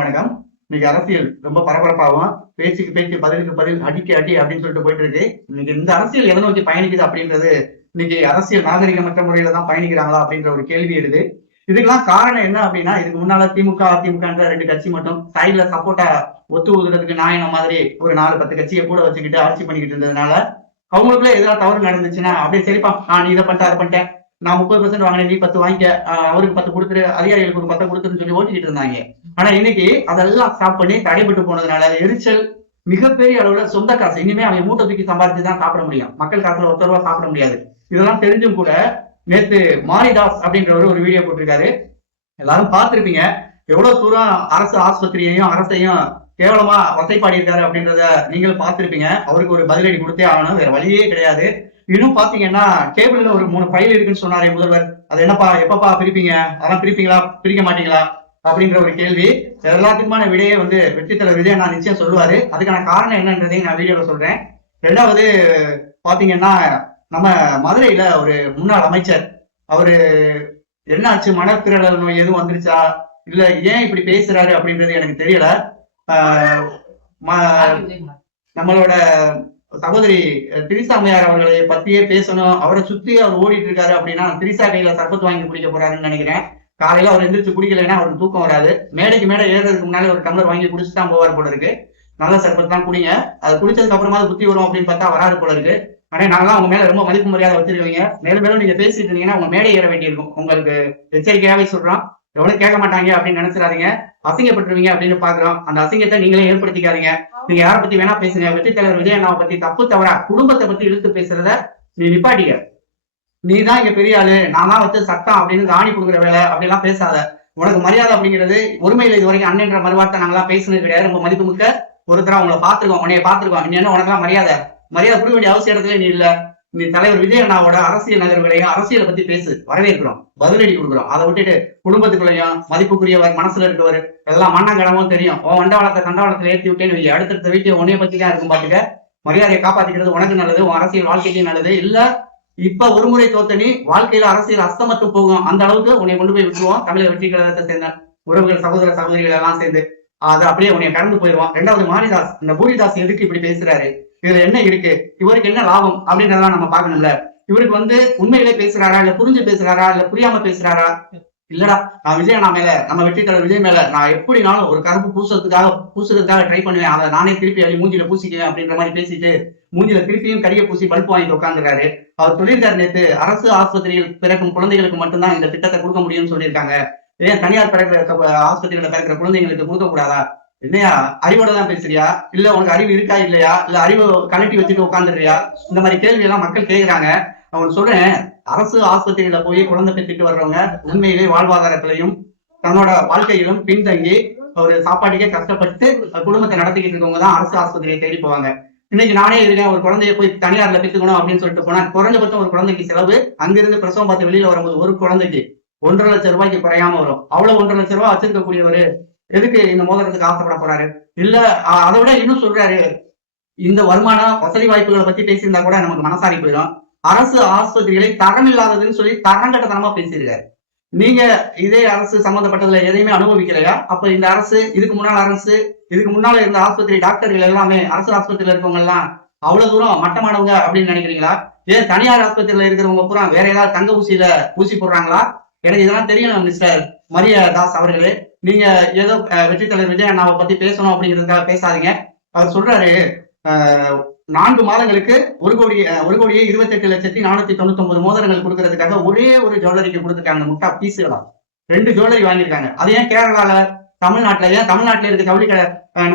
அனைவருக்கும் வணக்கம். இன்னைக்கு அரசியல் ரொம்ப பரபரப்பாகவும் பேச்சுக்கு பேச்சு பதிலுக்கு பதில் அடிக்க அடி அப்படின்னு சொல்லிட்டு போயிட்டு இருக்கு. இன்னைக்கு இந்த அரசியல் எதை நோக்கி பயணிக்குது அப்படின்றது இன்னைக்கு அரசியல் நாகரிகமற்ற முறையில தான் பயணிக்கிறாங்களா அப்படின்ற ஒரு கேள்வி எழுது. இதுக்கெல்லாம் காரணம் என்ன அப்படின்னா, இதுக்கு முன்னால திமுக அதிமுகன்ற ரெண்டு கட்சி மட்டும் சைட்ல சப்போர்ட்டா ஒத்து ஊதுறதுக்கு நாயன மாதிரி ஒரு 4-10 கட்சியை கூட வச்சுக்கிட்டு ஆட்சி பண்ணிக்கிட்டு இருந்ததுனால அவங்களுக்குள்ள எதாவது தவறு நடந்துச்சுன்னா அப்படியே சரிப்பா, நீ இதை பண்ணிட்ட அதை பண்ணிட்டேன், நான் 30% வாங்கினேன், நீ 10 வாங்கிக்க, அவருக்கு 10 கொடுத்துரு, அதிகாரிகளுக்கு ஒரு 10 கொடுத்துருன்னு சொல்லி ஓட்டிக்கிட்டு இருந்தாங்க. ஆனா இன்னைக்கு அதெல்லாம் ஸ்டாப் பண்ணி தடைபட்டு போனதுனால எரிச்சல் மிகப்பெரிய அளவுல. சொந்த காசு இனிமே அவங்க மூட்டை தூக்கி சம்பாதிச்சுதான் சாப்பிட முடியும், மக்கள் காசுல ஒருத்தர் ரூபா சாப்பிட முடியாது. இதெல்லாம் தெரிஞ்சும் கூட நேத்து மாரிதாஸ் அப்படின்றவர் ஒரு வீடியோ போட்டிருக்காரு. எல்லாரும் பார்த்திருப்பீங்க. எவ்வளவு தூரம் அரசு ஆஸ்பத்திரியையும் அரசையும் கேவலமா வசைப்பாடி இருக்காரு அப்படின்றத நீங்களும் பார்த்திருப்பீங்க. அவருக்கு ஒரு பதிலடி கொடுத்தே ஆகணும், வேற வழியே கிடையாது. இன்னும் பாத்தீங்கன்னா கேபிள்ல ஒரு 3 ஃபைல் இருக்குன்னு சொன்னாரே முதல்வர், அது என்னப்பா எப்பப்பா பிரிப்பீங்க, அதெல்லாம் பிரிப்பீங்களா பிரிக்க மாட்டீங்களா அப்படின்ற ஒரு கேள்வி. எல்லாத்துக்குமான விடையே வெற்றி தலைவர் விஜய் நான் நிச்சயம் சொல்லுவாரு. அதுக்கான காரணம் என்னன்றதையும் நான் வீடியோல சொல்றேன். ரெண்டாவது பாத்தீங்கன்னா, நம்ம மதுரையில ஒரு முன்னாள் அமைச்சர், அவரு என்னாச்சு, மனத்திரளல் நோய் எதுவும் வந்துருச்சா இல்ல ஏன் இப்படி பேசுறாரு அப்படின்றது எனக்கு தெரியல. நம்மளோட சகோதரி திரிசா அம்மையார் அவர்களை பத்தியே பேசணும், அவரை சுத்தி அவர் ஓடிட்டு இருக்காரு அப்படின்னா திரிசா கையில சர்பத்து வாங்கி குடிக்க போறாருன்னு நினைக்கிறேன். காலையில அவர் எந்திரிச்சு குடிக்கலைன்னா அவருக்கு தூக்கம் வராது. மேடைக்கு மேடை ஏறதுக்கு முன்னாலே ஒரு டம்ளர் வாங்கி குடிச்சுதான் போவார் போல இருக்கு. நல்ல சர்பத்து தான் குடிங்க, அது குடிச்சதுக்கு அப்புறமா புத்தி வரும் அப்படின்னு பார்த்தா வராது போல இருக்கு. ஆனா நாங்களாம் உங்க மேல ரொம்ப மதிப்பு மரியாதை வச்சிருக்கீங்க. மேலும் மேலும் நீங்க பேசிட்டு இருந்தீங்கன்னா உங்க மேடை ஏற வேண்டியிருக்கும். உங்களுக்கு எச்சரிக்கையாவே சொல்றோம், எவ்வளவு கேட்க மாட்டாங்க அப்படின்னு நினைச்சிடாதீங்க, அசிங்கப்பட்டுருவீங்க அப்படின்னு பாக்குறோம். அந்த அசிங்கத்தை நீங்களே ஏற்படுத்திக்காதீங்க. நீங்க யாரை பத்தி வேணா பேசுங்க, வெற்றி தலைவர் விஜய் அண்ணாவை பத்தி தப்பு தவறா குடும்பத்தை பத்தி இழுத்து பேசுறத நீ நிப்பாட்டிக்க. நீ தான் இங்க பெரிய ஆளு, நான் தான் வச்சு சட்டம் அப்படின்னு ஆணி கொடுக்குற வேலை அப்படிலாம் பேசாத. உனக்கு மரியாதை அப்படிங்கிறது ஒருமையில இது வரைக்கும் அண்ணன்ற மறுவார்த்தை நாங்களாம் பேசுனது கிடையாது. ரொம்ப மதிப்பு மிக்க ஒருத்தரா உங்களை பார்த்துருக்கோம், உன்னைய பார்த்துருக்கோம். நீ என்ன உனக்கெல்லாம் மரியாதை கொடுக்க வேண்டிய அவசிய இடத்துல நீ இல்ல. நீ தலைவர் விஜய் அண்ணாவோட அரசியல் நகர்வுகளையும் அரசியலை பத்தி பேசு, வரவேற்கிறோம், பதிலடி கொடுக்குறோம். அதை விட்டுட்டு குடும்பத்துக்குள்ளையும் மதிப்புக்குரியவர் மனசுல இருக்கவர் எல்லாம் மண்ணாங்கடமும் தெரியும். உன் வண்டவாளத்தை கண்டவாளத்துல ஏற்றி விட்டேன்னு அடுத்தடுத்த வீட்டை உன்னைய பத்தி தான் இருக்கும். பாத்துக்க, மரியாதையை காப்பாத்திக்கிறது உனக்கு நல்லது, உன் அரசியல் வாழ்க்கைக்கு நல்லது. இல்ல இப்ப ஒரு முறை தோத்த நீ வாழ்க்கையில அரசியல் அஸ்தமத்து போகும், அந்த அளவுக்கு உன்னை கொண்டு போய் விட்டுருவோம். தமிழக வெற்றி கழகத்தை சேர்ந்த உறவுகள் சகோதர சகோதரிகள் எல்லாம் சேர்ந்து அதை அப்படியே உன்னை கடந்து போயிடுவான். ரெண்டாவது மாரிதாஸ், இந்த பூரிதாஸ் எதுக்கு இப்படி பேசுறாரு, இதுல என்ன இருக்கு, இவருக்கு என்ன லாபம் அப்படின்றதெல்லாம் நம்ம பாக்கணும்ல. இவருக்கு உண்மையிலே பேசுறாரா இல்ல புரிஞ்சு பேசுறாரா இல்ல புரியாம பேசுறாரா? இல்லடா, நான் விஜய் அண்ணா மேல, நம்ம வெற்றி தலைவர் விஜய் மேல நான் எப்படினாலும் ஒரு கருப்பு பூசுறதுக்காக ட்ரை பண்ணுவேன், அதை நானே திருப்பி அள்ளி மூஞ்சில பூசிக்குவேன் அப்படின்ற மாதிரி பேசிட்டு மூஞ்சில திருப்பியும் கரிய பூசி பல்ப் வாங்கி உட்காந்துறாரு. அவர் சொல்லியிருக்காரு நேத்து, அரசு ஆஸ்பத்திரியில் பிறக்கும் குழந்தைகளுக்கு மட்டும்தான் இந்த திட்டத்தை கொடுக்க முடியும்னு சொல்லியிருக்காங்க. ஏன் தனியார் ஆஸ்பத்திரியில பிறக்கிற குழந்தைங்களுக்கு கொடுக்க கூடாதா? இல்லையா, அறிவோட தான் பேசுறியா இல்ல உனக்கு அறிவு இருக்கா இல்லையா, இல்ல அறிவு கலட்டி வச்சுட்டு உட்காந்துடுறியா? இந்த மாதிரி கேள்வி எல்லாம் மக்கள் கேட்கிறாங்க. அவன் சொல்றேன், அரசு ஆஸ்பத்திரியில போய் குழந்தை பெற்றுட்டு வர்றவங்க உண்மையிலே வாழ்வாதாரத்திலையும் தன்னோட வாழ்க்கையிலும் பின்தங்கி ஒரு சாப்பாட்டுக்கே கஷ்டப்பட்டு குடும்பத்தை நடத்திக்கிட்டு இருக்கவங்க தான் அரசு ஆஸ்பத்திரியை தேடி போவாங்க. இன்னைக்கு நானே இருக்கேன், ஒரு குழந்தைய போய் தனியார்ல பெற்றுக்கணும் அப்படின்னு சொல்லிட்டு போனா குறைஞ்சபட்சம் ஒரு குழந்தைக்கு செலவு அங்கிருந்து பிரசவம் பார்த்து வெளியில வரும்போது ஒரு குழந்தைக்கு 1.5 லட்சம் ரூபாய்க்கு குறையாம வரும். அவ்வளவு 1.5 லட்சம் ரூபாய் வச்சிருக்கக்கூடியவரு எதுக்கு இந்த மோதிரத்துக்கு ஆசைப்பட போறாரு? இல்ல அதை விட இன்னும் சொல்றாரு, இந்த வருமானம் வசதி வாய்ப்புகளை பத்தி பேசியிருந்தா கூட நமக்கு மனசாரி போயிடும். அரசு ஆஸ்பத்திரிகளை தரம் இல்லாததுன்னு சொல்லி தரங்கட்டத்தனமா பேசியிருக்காரு. நீங்க இதே அரசு சம்பந்தப்பட்டதுல எதையுமே அனுபவிக்கலையா? அப்ப இந்த அரசு, இதுக்கு முன்னால இருந்த ஆஸ்பத்திரி டாக்டர்கள் எல்லாமே, அரசு ஆஸ்பத்திரியில இருக்கவங்க எல்லாம் அவ்வளவு தூரம் மட்டமானவங்க அப்படின்னு நினைக்கிறீங்களா? ஏன் தனியார் ஆஸ்பத்திரியில இருக்கிறவங்க பூரா வேற ஏதாவது தங்க ஊசியில ஊசி போடுறாங்களா? எனக்கு இதெல்லாம் தெரியும் மிஸ்டர் மரியாதாஸ் அவர்களே. நீங்க ஏதோ வெற்றி தலைவர் விஜய் அண்ணாவை பத்தி பேசணும் அப்படிங்கிறதுக்காக பேசாதீங்க. அவர் சொல்றாரு, 4 மாதங்களுக்கு 1,28,499 மோதிரங்கள் கொடுக்கறதுக்காக ஒரே ஒரு ஜுவல்லரிக்கு கொடுத்துருக்காங்க. முட்டா பீஸுகளா 2 ஜுவல்லரி வாங்கியிருக்காங்க. அது ஏன் கேரளால, தமிழ்நாட்டுல, ஏன் தமிழ்நாட்டுல இருக்க ஜவுளி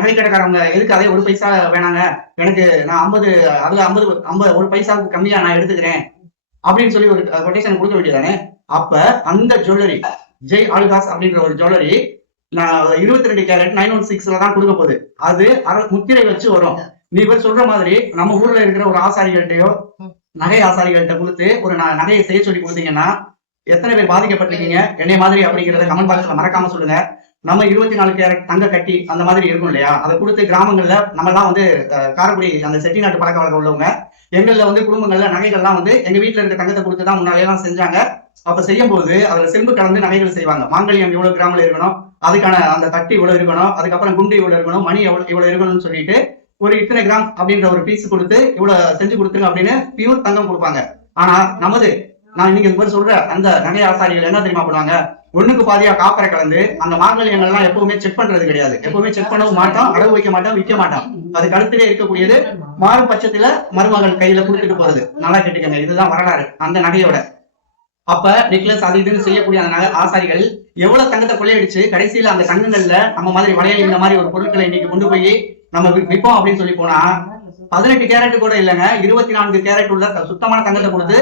நகை கடைக்காரவங்க எதுக்கு அதே 1 பைசா வேணாங்க, எனக்கு நான் 50 அதுல 50 1 பைசாவுக்கு கம்மியா நான் எடுத்துக்கிறேன் அப்படின்னு சொல்லி ஒரு கொட்டேஷன் கொடுக்க வேண்டியதானே? அப்ப அந்த ஜுவல்லரி ஜெய் ஆலுகாஸ் அப்படின்ற ஒரு ஜுவல்லரி 22 கேரட் 916 தான் கொடுக்க போகுது. அது முத்திரை வச்சு வரும். நீ இவர் சொல்ற மாதிரி நம்ம ஊர்ல இருக்கிற ஒரு ஆசாரிகள்கிட்டயோ நகை ஆசாரிகள்கிட்ட கொடுத்து ஒரு நகையை செய்ய சொல்லி கொடுத்தீங்கன்னா எத்தனை பேர் பாதிக்கப்பட்டிருக்கீங்க என்னை மாதிரி அப்படிங்கிறத கமெண்ட் பாக்ஸ்ல மறக்காம சொல்லுங்க. நம்ம 24 கேரட் தங்க கட்டி அந்த மாதிரி இருக்கும் இல்லையா, அதை கொடுத்து கிராமங்கள்ல நம்ம எல்லாம் காரைக்குடி அந்த செட்டிநாட்டு பழக்க வழக்கம் உள்ளவங்க, எங்கள்ல குடும்பங்கள்ல நகைகள்லாம் எங்க வீட்டுல இருக்க தங்கத்தை கொடுத்துதான் முன்னாலே எல்லாம் செஞ்சாங்க. அப்ப செய்யும் போது அதுல செம்பு கலந்து நகைகள் செய்வாங்க. மாங்கல்யம் எவ்வளவு கிராமில் இருக்கணும், அதுக்கான அந்த தட்டு இவ்வளவு இருக்கணும், அதுக்கப்புறம் குண்டு இவ்வளவு இருக்கணும், மணி இவ்வளவு இருக்கணும்னு சொல்லிட்டு ஒரு இத்தனை கிராம் அப்படின்ற ஒரு பீஸ் கொடுத்து இவ்வளவு செஞ்சு கொடுத்துருங்க அப்படின்னு பியூர் தங்கம் கொடுப்பாங்க. ஆனா நான் இன்னைக்கு இது மாதிரி சொல்ற அந்த நகை ஆசாரிகள் என்ன தெரியுமா பண்ணுவாங்க, ஒண்ணுக்கு பாதியா காப்பரை கலந்து அந்த மாங்கல்யங்கள் எல்லாம் எப்பவுமே செக் பண்றது கிடையாது. எப்பவுமே செக் பண்ணவும் மாட்டோம், அடகு வைக்க மாட்டோம், விற்க மாட்டோம். அது கழுத்திலே இருக்கக்கூடியது மாறும் பட்சத்துல மருமகள் கையில கொடுத்துட்டு போறது. நல்லா கேட்டுக்கங்க, இதுதான் வரலாறு அந்த நகையோட. அப்ப நெக்லஸ் அது இதுன்னு செய்யக்கூடிய அந்த நகை ஆசாரிகள் எவ்வளவு தங்கத்தை கொள்ளையடிச்சு கடைசியில அந்த தங்கங்கள்ல நம்ம மாதிரி வளையல் இந்த மாதிரி ஒரு பொருட்களை இன்னைக்கு கொண்டு போய் நம்ம விற்போம் அப்படின்னு சொல்லி போனா 18 கேரட் கூட இல்லைங்க, 24 கேரட் உள்ள சுத்தமான தங்கத்தை கொடுத்து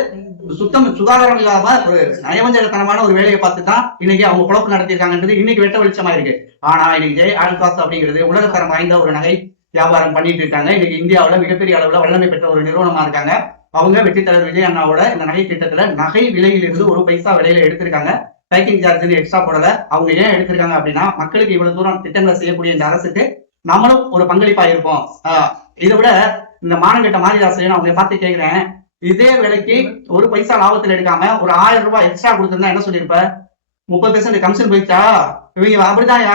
சுகாதாரம் இல்லாம ஒரு நயவஞ்சகத்தனமான ஒரு வேலையை பார்த்து தான் இன்னைக்கு அவங்க குழப்பம் நடத்திருக்காங்கன்றது இன்னைக்கு வெட்ட வெளிச்சமா இருக்கு. ஆனா இன்னைக்கு ஜெய் ஆல்காஸ் அப்படிங்கிறது உலகத்தரம் வாய்ந்த ஒரு நகை வியாபாரம் பண்ணிட்டு இருக்காங்க. இன்னைக்கு இந்தியாவில மிகப்பெரிய அளவுல வல்லமை பெற்ற ஒரு நிறுவனமா இருக்காங்க. அவங்க வெற்றித்தலைவர் விஜய் அண்ணாவோட இந்த நகை திட்டத்துல நகை விலையிலிருந்து 1 பைசா விலையில எடுத்திருக்காங்க. பேக்கிங் சார்ஜ் எக்ஸ்ட்ரா போடல. அவங்க ஏன் எடுத்திருக்காங்க அப்படின்னா, மக்களுக்கு இவ்வளவு தூரம் திட்டங்களை செய்யக்கூடிய இந்த அரசுக்கு நம்மளும் ஒரு பங்களிப்பா இருப்போம். இதை விட இந்த மானங்கட்ட மாரிதாசன் அவங்க பார்த்து கேட்கிறேன், இதே விலைக்கு 1 பைசா லாபத்துல எடுக்காம ஒரு 1000 ரூபாய் எக்ஸ்ட்ரா கொடுத்திருந்தா என்ன சொல்லியிருப்ப? 30% கமிஷன் போயிடுச்சா? இவங்க அப்படிதான்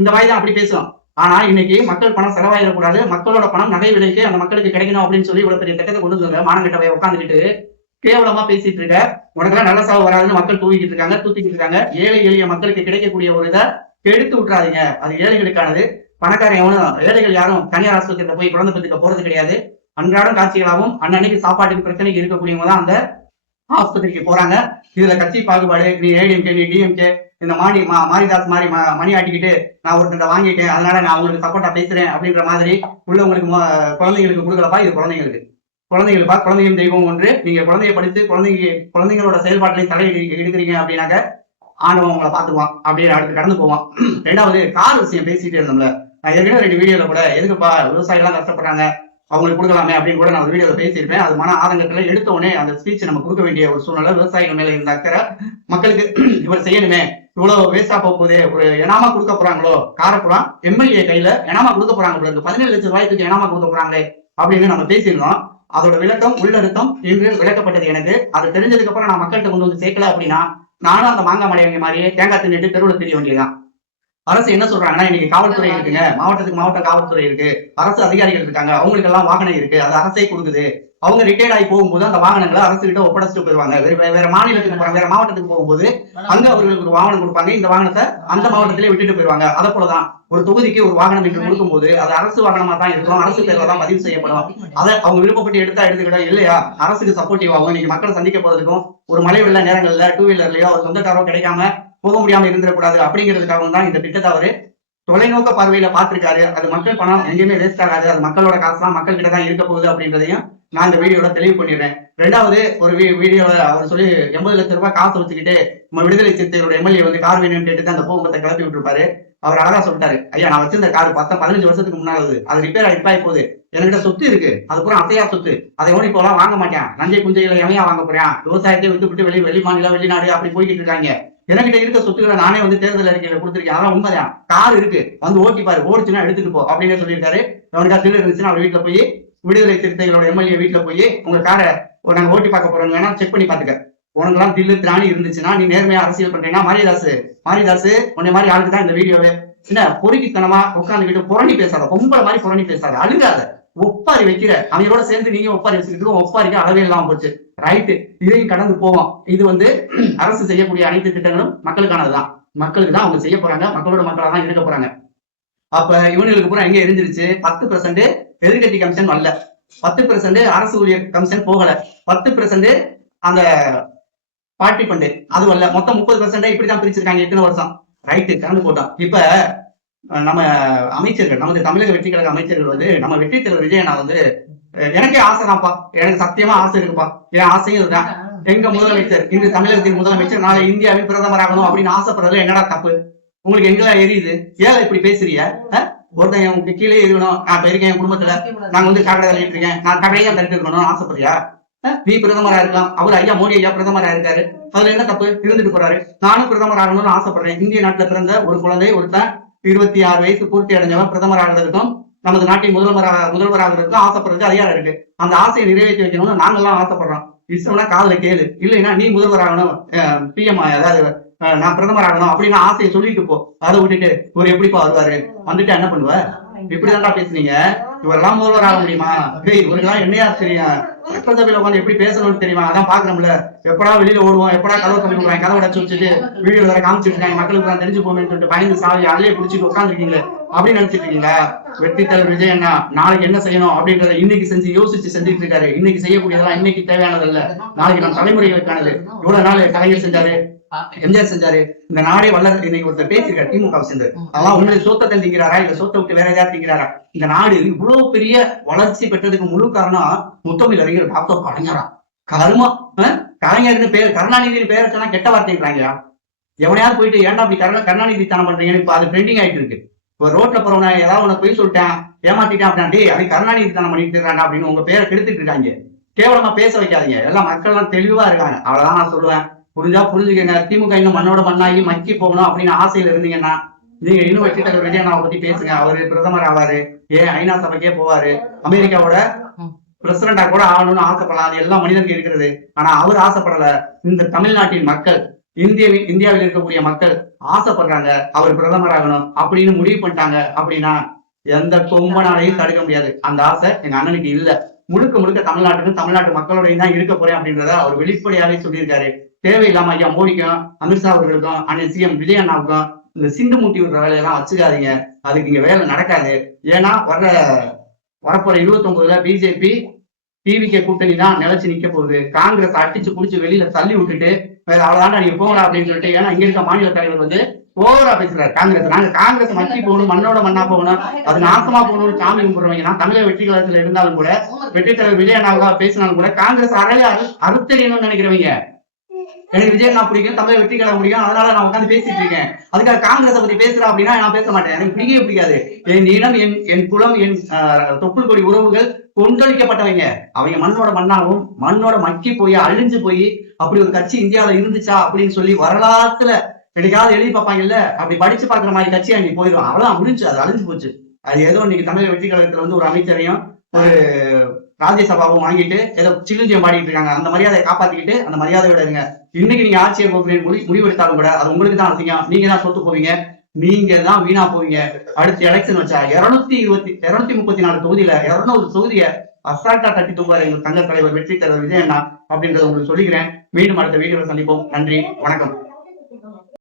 இந்த வாய் தான் அப்படி பேசும். ஆனா இன்னைக்கு மக்கள் பணம் செலவாயிடக்கூடாது, மக்களோட பணம் நகை விலைக்கு அந்த மக்களுக்கு கிடைக்கணும் அப்படின்னு சொல்லி இவ்வளவு பெரிய திட்டத்தை கொண்டு வந்து மானங்கட்டவை உட்காந்துக்கிட்டு கேவலமா பேசிட்டு இருக்க. உனக்கெல்லாம் நல்ல செலவு வராதுன்னு மக்கள் தூக்கிட்டு இருக்காங்க. ஏழை எளிய மக்களுக்கு கிடைக்கக்கூடிய ஒரு இதை கெடுத்து விட்டுறாதீங்க. அது ஏழைகளுக்கானது. பணக்காரன் எவனும் ஏழைகள் யாரும் தனியார் ஆஸ்பத்திரியில போய் குழந்தை பெற்றுக்க போறது கிடையாது. அன்றாடம் காட்சிகளாகவும் அன்னன்னைக்கு சாப்பாட்டுக்கு பிரச்சனைக்கு இருக்கக்கூடியவங்க தான் அந்த ஆஸ்பத்திரிக்கு போறாங்க. இதுல கட்சி பாகுபாடு, நீ ஏடிஎம்கே நீ டிஎம்கே இந்த மாரிதாஸ் மாதிரி மணி ஆட்டிக்கிட்டு நான் ஒருத்தர் வாங்கிட்டேன் அதனால நான் உங்களுக்கு சப்போர்ட்டா பேசுறேன் அப்படின்ற மாதிரி உள்ளவங்களுக்கு குழந்தைங்களுக்கு கொடுக்கலப்பா. இது குழந்தைங்களுப்பா. குழந்தையும் தெய்வம் ஒன்று. நீங்க குழந்தைய படித்து குழந்தைங்களோட செயல்பாட்டிலையும் தடை எடுக்கிறீங்க அப்படின்னாக்க ஆண்டவன் உங்களை பாத்துக்குவான், அப்படியே அடுத்து கடந்து போவான். 2வது கார் விஷயம் பேசிட்டே இருந்தோம்ல, நான் ஏற்கனவே 2 வீடியோல கூட எதுக்குப்பா விவசாயிகள் கஷ்டப்படுறாங்க அவங்களுக்கு கொடுக்கலாமே அப்படின்னு கூட நான் ஒரு வீடியோல பேசியிருப்பேன். அது மன ஆதங்கத்துல எடுத்த உடனே அந்த ஸ்பீச் நம்ம கொடுக்க வேண்டிய ஒரு சூழ்நிலை. விவசாயிகள் மேல இருந்த அக்கறை மக்களுக்கு இவர் செய்யணுமே, இவ்வளவு வேஸ்டா போகுது, ஒரு எனாமா கொடுக்க போறாங்களோ, காரப்புறம் எம்எல்ஏ கையில எனாமா கொடுக்க போறாங்க, 17 லட்சம் ரூபாய்க்கு எனாமா கொடுக்க போறாங்களே அப்படின்னு நம்ம பேசியிருந்தோம். அதோட விளக்கம் உள்ளடக்கம் இன்று விளக்கப்பட்டது எனக்கு. அது தெரிஞ்சதுக்கு அப்புறம் நான் மக்கள்கிட்ட கொண்டு வந்து சேர்க்கல அப்படின்னா நானும் அந்த மாங்காய் மடையவங்க மாதிரியே தேங்காய் தின்னுட்டு தெருவில் தெரிய வேண்டியதுதான். அரசு என்ன சொல்றாங்கன்னா, இன்னைக்கு காவல்துறை இருக்குங்க, மாவட்டத்துக்கு மாவட்ட காவல்துறை இருக்கு, அரசு அதிகாரிகள் இருக்காங்க, அவங்களுக்கு எல்லாம் வாகனம் இருக்கு, அது அரசே கொடுக்குது. அவங்க ரிட்டையர்ட் ஆகி போகும்போது அந்த வாகனங்களை அரசு கிட்ட ஒப்படைச்சிட்டு போயிருவாங்க. வேற மாநிலத்துக்கு போறாங்க, வேற மாவட்டத்துக்கு போகும்போது அங்க அவர்களுக்கு ஒரு வாகனம் கொடுப்பாங்க, இந்த வாகனத்தை அந்த மாவட்டத்திலே விட்டுட்டு போயிருவாங்க. அதை போலதான் ஒரு தொகுதிக்கு ஒரு வாகனம் என்று கொடுக்கும் போது அது அரசு வாகனமா தான் இருக்கும், அரசு பேர்ல தான் பதிவு செய்யப்படும். அதை அவங்க விருப்பப்பட்டு எடுத்துக்கிட்டா இல்லையா, அரசுக்கு சப்போர்ட்டிவ் ஆகும். இன்னைக்கு மக்களை சந்திக்க போறதுக்கும் ஒரு மழை வெள்ள நேரங்கள்ல 2 வீலர்லயோ ஒரு சொந்தக்காரோ கிடைக்காம போக முடியாம இருந்துடக்கூடாது அப்படிங்கிறதுக்காக தான் இந்த திட்டத்தை அவரு தொலைநோக்க பார்வையில பார்த்திருக்காரு. அது மக்கள் பணம் எங்கேயுமே வேஸ்ட் ஆகாது, அது மக்களோட காசு தான், மக்கள் கிட்ட தான் இருக்க போகுது அப்படின்றதையும் நான் இந்த வீடியோட தெளிவு பண்ணிடுறேன். 2வது ஒரு வீடியோல அவர் சொல்லி 80 லட்சம் ரூபாய் காசு வச்சுக்கிட்டு நம்ம விடுதலை சிறுத்தைகளோட எம்எல்ஏ வந்து கார் வேணும்னு கேட்டு அந்த பூங்கத்தை கிளப்பி விட்டுருப்பாரு. அவர் அழகா சொல்லிட்டாரு, ஐயா நான் வச்சிருந்த கார் 15 வருஷத்துக்கு முன்னாடி அது ரிப்பேர் ஆகி போகுது, என்கிட்ட சொத்து இருக்கு, அது பூரா அசையா சொத்து, அதை ஓடி போலாம் வாங்க மாட்டேன், நஞ்சை குஞ்சைகளை எவையா வாங்க போறேன், விவசாயத்தை விட்டு வெளி மாநிலம் வெளிநாடு அப்படி போய்கிட்டு இருக்காங்க, என்கிட்ட இருக்க சொத்துக்களை நானே வந்து தேர்தல் அறிக்கையில கொடுத்துருக்கேன், அதெல்லாம் உண்மைதான், கார் இருக்கு வந்து ஓட்டி பாரு, ஓடிச்சுன்னா எடுத்துட்டு போ அப்படின்னு சொல்லியிருக்காரு. அவனுக்கா திரு இருந்துச்சுன்னா அவர் வீட்டுல போய் விடுதலை சிறுத்தைகளோட எம்எல்ஏ வீட்டுல போய் உங்க காரை நாங்க ஓட்டி பார்க்க போறோம் வேணா செக் பண்ணி பாத்துக்க, உனக்கு எல்லாம் தில்லு திராணி இருந்துச்சுன்னா நீ நேர்மையா அரசியல் பண்றீங்கன்னா மாரிதாஸ் உன்னை மாதிரி ஆளுக்கு தான் இந்த வீடியோவே. என்ன பொறுக்கித்தனமா உட்காந்துக்கிட்டு புரணி பேசாத, பொம்பளை மாதிரி புரணி பேசாத, அழுகாத, ஒப்பாரி வைக்கிற அவங்களோட சேர்ந்து நீங்க ஒப்பாரி வச்சுக்கிட்டு ஒப்பாரிக்கு அளவே இல்லாம போச்சு. ரைட்டு, இதையும் கடந்து போவோம். இது வந்து அரசு செய்யக்கூடிய அனைத்து திட்டங்களும் மக்களுக்கானதுதான், மக்களுக்கு தான் அவங்க செய்ய போறாங்க, மக்களோட மக்களா தான் இருக்க போறாங்க. அப்ப இவனுக்கு பூரா எங்க எரிஞ்சிருச்சு, 10% எதிர்கட்சி கமிஷன் வரல, 10% அரசு ஊழியர் கமிஷன் போகல, 10% அந்த பார்ட்டி ஃபண்டு அது வரல, மொத்தம் 30% இப்படிதான் பிரிச்சிருக்காங்க எத்தனை வருஷம். ரைட்டு, கலந்து போட்டோம். இப்ப நம்ம அமைச்சர்கள், நமது தமிழக வெற்றி கழக அமைச்சர்கள் வந்து நம்ம வெற்றி தலைவர் விஜய் நான் வந்து எனக்கே ஆசைதான்ப்பா, எனக்கு சத்தியமா ஆசை இருக்குப்பா, என் ஆசையும் இருக்கான். எங்க முதலமைச்சர் இன்று தமிழகத்தின் முதலமைச்சர் நாளை இந்தியாவின் பிரதமர் ஆகணும் அப்படின்னு ஆசைப்படுறது என்னடா தப்பு? உங்களுக்கு எங்கெல்லாம் எரியுது? ஏன் இப்படி பேசுறீங்க? ஒருத்தன் உங்களுக்கு கீழே இருக்கணும், நான் இப்ப இருக்கேன் என் குடும்பத்துல, நாங்க வந்து கடை தள்ளிட்டு இருக்கேன், நான் கடையா தட்டு இருக்கணும் ஆசைப்படுறியா? நீ பிரதமரா இருக்கலாம், அவர் ஐயா மோடி ஐயா பிரதமரா இருக்காரு, அதுல என்ன தப்பு? இருந்துட்டு போறாரு. நானும் பிரதமர் ஆகணும்னு ஆசைப்படுறேன். இந்திய நாட்டுல பிறந்த ஒரு குழந்தை, ஒருத்தன் 26 வயசு பூர்த்தி அடைஞ்சவன் பிரதமர் ஆகிறதுக்கும் நமது நாட்டின் முதல்வராகிறதுக்கும் ஆசைப்படுறதுக்கு அதிகாரம் இருக்கு. அந்த ஆசையை நிறைவேற்றி வைக்கணும்னு நாங்கெல்லாம் ஆசைப்படுறோம். இஷ்டம்னா காதுல கேளு, இல்லைன்னா நீ முதல்வர் ஆகணும், பிஎம் அதாவது நான் பிரதமர் ஆகணும் அப்படின்னு ஆசையை சொல்லிட்டு போ. அதை விட்டுட்டு இவர் எப்படிப்பா வருவாரு, வந்துட்டு என்ன பண்ணுவ, இப்படிதான்டா பேசுனீங்க, இவரெல்லாம் முதல்வர் ஆக முடியுமா, இவருக்கெல்லாம் என்னையா தெரியும், சட்டசபையில உட்காந்து எப்படி பேசணும்னு தெரியுமா, அதான் பாக்குறோம்ல, எப்படா வெளியில ஓடுவோம், எப்படா கதவை தள்ளி விடுவாங்க, கதவை அடைச்சு வச்சுட்டு வீடியோ வேற காமிச்சிட்டு இருக்காங்க, மக்களுக்கு தான் தெரிஞ்சு போகணும்னு சொல்லிட்டு பயந்து சாவி அதிலே பிடிச்சிட்டு உட்காந்துருக்கீங்களே அப்படின்னு நினைச்சிட்டு இருக்கீங்களா? வெற்றி தலைவர் விஜய் அண்ணா நாளைக்கு என்ன செய்யணும் அப்படின்றத இன்னைக்கு செஞ்சு யோசிச்சு செஞ்சுட்டு இருக்காரு. இன்னைக்கு செய்யக்கூடியதெல்லாம் இன்னைக்கு தேவையானது இல்ல, நாளைக்கு நம்ம தலைமுறைகளுக்கானது. இவ்வளவு நாள் கலைஞர் செஞ்சாரு, எம்ஜிஆர் செஞ்சாரு, இந்த நாடே வல்லர். இன்னைக்கு ஒருத்தர் பேசிருக்காரு திமுக சேர்ந்து, அதெல்லாம் உண்மையை சொத்தை திங்கிறாரா இல்ல சொத்தை விட்டு வேற ஏதாவது திங்கிறாரா? இந்த நாடு இவ்வளவு பெரிய வளர்ச்சி பெற்றதுக்கு முழு காரணம் முத்தமிழ் அறிஞர் டாக்டர் கலைஞரா. கருமா கலைஞர்னு பேர், கருணாநிதினு பேர் வச்சா கெட்ட வார்த்தைங்கிறாங்க. எவனையாவது போயிட்டு ஏன்டா அப்படி கருணாநிதி தனம் பண்றீங்கன்னு இப்ப அது ட்ரெண்டிங் ஆயிட்டு இருக்கு. இப்ப ரோட்ல போறவன ஏதாவது உனக்கு போய் சொல்லிட்டேன், ஏமாத்திட்டேன் அப்படின்னா அது கருணாநிதி தனம் பண்ணிட்டு இருக்காங்க அப்படின்னு உங்க பேரை கெடுத்துட்டு இருக்காங்க. கேவலமா பேச வைக்காதீங்க. எல்லாம் மக்கள் எல்லாம் தெளிவா இருக்காங்க, அவ்வளவுதான் நான் சொல்லுவேன். புரிஞ்சா புரிஞ்சுக்கங்க. திமுக இன்னும் மண்ணோட மண்ணாகி மக்கி போகணும் அப்படின்னு ஆசையில இருந்தீங்கன்னா நீங்க இன்னும் வெற்றி தலைவர் விஜய் அண்ணாவை பத்தி பேசுங்க. அவரு பிரதமர் ஆவாரு, ஏன் ஐநா சபைக்கே போவாரு, அமெரிக்காவோட பிரசிடண்டா கூட ஆகணும்னு ஆசைப்படலாம். அது எல்லா மனிதனுக்கு இருக்கிறது. ஆனா அவர் ஆசைப்படல. இந்த தமிழ்நாட்டின் மக்கள், இந்தியாவில் இருக்கக்கூடிய மக்கள் ஆசைப்படுறாங்க அவர் பிரதமர் ஆகணும் அப்படின்னு முடிவு பண்ணிட்டாங்க. அப்படின்னா எந்த கொம்பனாலையும் தடுக்க முடியாது. அந்த ஆசை எங்க அண்ணனுக்கு இல்ல. முழுக்க முழுக்க தமிழ்நாட்டுக்கும் தமிழ்நாட்டு மக்களோடையும் தான் இருக்க போறேன் அப்படின்றத அவர் வெளிப்படையாவே சொல்லியிருக்காரு. தேவையில்லாம ஐயா மோடிக்கும் அமித்ஷா அவர்களுக்கும் அண்ணன் சிஎம் விஜய் அண்ணாவுக்கும் இந்த சிந்து மூட்டி விடுற வேலையெல்லாம் வச்சுக்காதீங்க. அதுக்கு இங்க வேலை நடக்காது. ஏன்னா வரப்போற 29ல பிஜேபி டிவிகே கூட்டணி தான் நிலைச்சு நிக்க போகுது. காங்கிரஸ் அடிச்சு புடிச்சு வெளியில தள்ளி விட்டுட்டு வேற அவ்வளவுதான் நீங்க போகலாம் அப்படின்னு சொல்லிட்டு, ஏன்னா இங்க இருக்க மாநில தலைவர் வந்து ஓவரா பேசுறாரு. காங்கிரஸ் மக்கி போகணும், மண்ணோட மண்ணா போகணும், அது நாசமா போகணும்னு சாமி கும்பிடுறவங்க. தமிழக வெற்றி கழகத்துல இருந்தாலும் கூட, வெற்றி தலைவர் விஜய் அண்ணாவுக்கா பேசினாலும் கூட காங்கிரஸ் அறுத்தறியணும்னு நினைக்கிறவங்க. எனக்கு விஜய் அண்ணா பிடிக்கும், தமிழக வெற்றி கழகம் பிடிக்கும், அதனால நான் உட்காந்து பேசிட்டு இருக்கேன். அதுக்காக காங்கிரஸை பத்தி பேசுறா அப்படின்னா நான் பேச மாட்டேன். எனக்கு பிடிக்கவே பிடிக்காது. என் இனம், என் குலம், என் தொப்புள் கொடி உறவுகள் கொந்தளிக்கப்பட்டவங்க. அவங்க மண்ணோட மண்ணாகவும் மண்ணோட மக்கி போய் அழிஞ்சு போய் அப்படி ஒரு கட்சி இந்தியாவில இருந்துச்சா அப்படின்னு சொல்லி வரலாற்றுல என்னைக்காவது எழுதி பார்ப்பாங்கல்ல, அப்படி படிச்சு பாக்குற மாதிரி கட்சி அன்னைக்கு போயிடும். அவ்வளவுதான், முடிஞ்சு, அது அழிஞ்சு போச்சு. அது ஏதோ இன்னைக்கு தமிழக வெற்றி கழகத்துல வந்து ஒரு அமைச்சரையும் ஒரு ராஜ்யசபாவும் வாங்கிட்டு ஏதோ சில்லுஞ்சியம் பாடிட்டு இருக்காங்க. அந்த மரியாதையை காப்பாத்திக்கிட்டு அந்த மரியாதையோட இருங்க. இன்னைக்கு நீங்க ஆட்சியை போகிறேன் முடிவெடுத்தாலும் கூட அது உங்களுக்கு தான் அவசியம். நீங்க தான் சொத்து போவீங்க, நீங்க தான் வீணா போவீங்க. அடுத்த எலெக்ஷன் வச்சா 234 தொகுதியில 200 தொகுதியை அசால்ட்டா தட்டி தூக்குவாரு எங்க தங்க தலைவர் வெற்றி தலைவர் விஜய் அண்ணா அப்படின்றத உங்களுக்கு சொல்லிக்கிறேன். மீண்டும் அடுத்த வீடியோவில் சந்திப்போம். நன்றி, வணக்கம்.